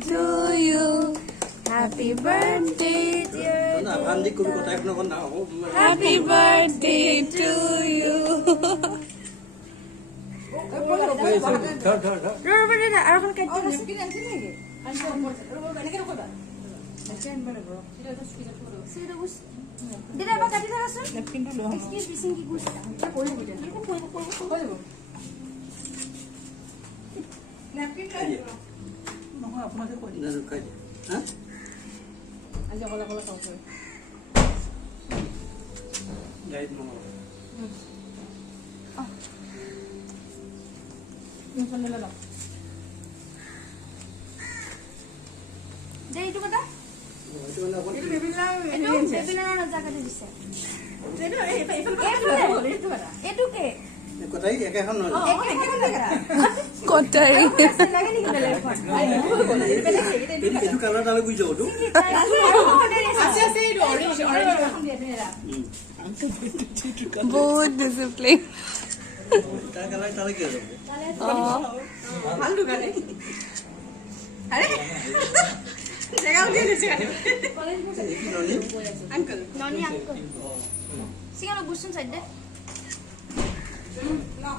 to you. Happy birthday, dear. Happy birthday to you. Both discipline. Uncle. Noni uncle. Sing a bush inside there. No.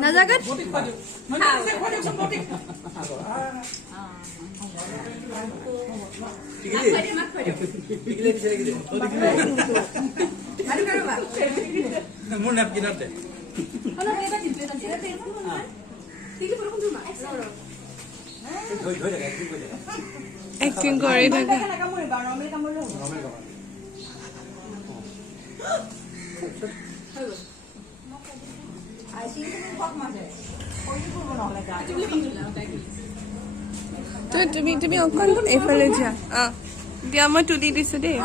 Nazagat? Acting kori thaka. তুমি অকল এইফালে যা দিয়া মই তুলি দিছো দেই